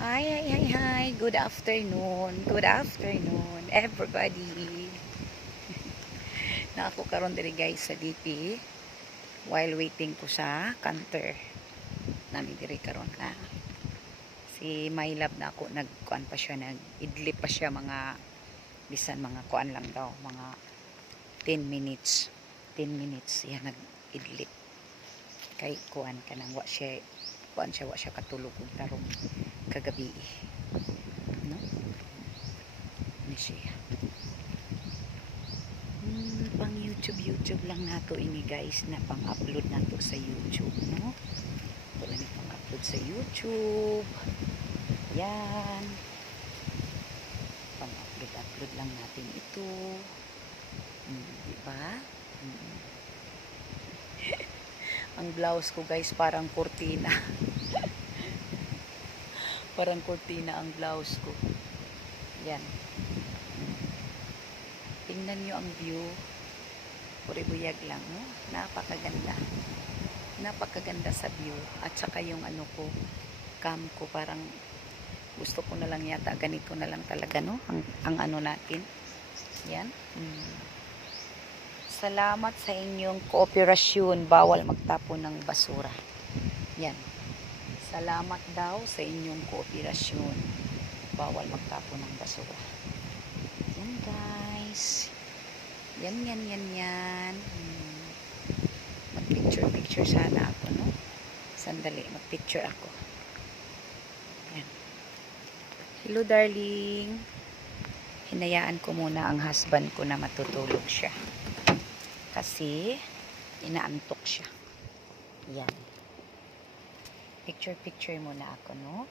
Hi, hi, hi, hi. Good afternoon. Good afternoon, everybody. Na ako karon diri guys sa DP while waiting ko sa counter. Nami diri karon na. Si my love na ako nagkuan pa siya, nag-idlip pa siya mga bisan mga kuan lang daw, mga 10 minutes. 10 minutes siya nag-idlip. Kay kuan kanang wa siya katulog og tarong kagabi. No? Ni siya. Pang YouTube lang nato ini guys, na pang upload nato sa YouTube, no? Wala ni pang upload sa YouTube. Yan. Pang upload lang natin ito. Di ba? Ang blouse ko guys parang kurtina. Parang kurtina ang blouse ko. Yan. Tingnan nyo ang view. Puribuyag lang, no? Napakaganda. Napakaganda sa view. At saka yung ano ko, cam ko, parang gusto ko na lang yata, ganito na lang talaga, no? Ang ano natin. Yan. Salamat sa inyong kooperasyon. Bawal magtapon ng basura. Yan. Salamat daw sa inyong kooperasyon. Bawal magtapon ng basura. Yan guys. Yan. Mag-picture sana ako, no? Sandali, mag-picture ako. Yan. Hello darling. Hinayaan ko muna ang husband ko na matutulog siya. Kasi inaantok siya. Yan. Picture muna ako, no?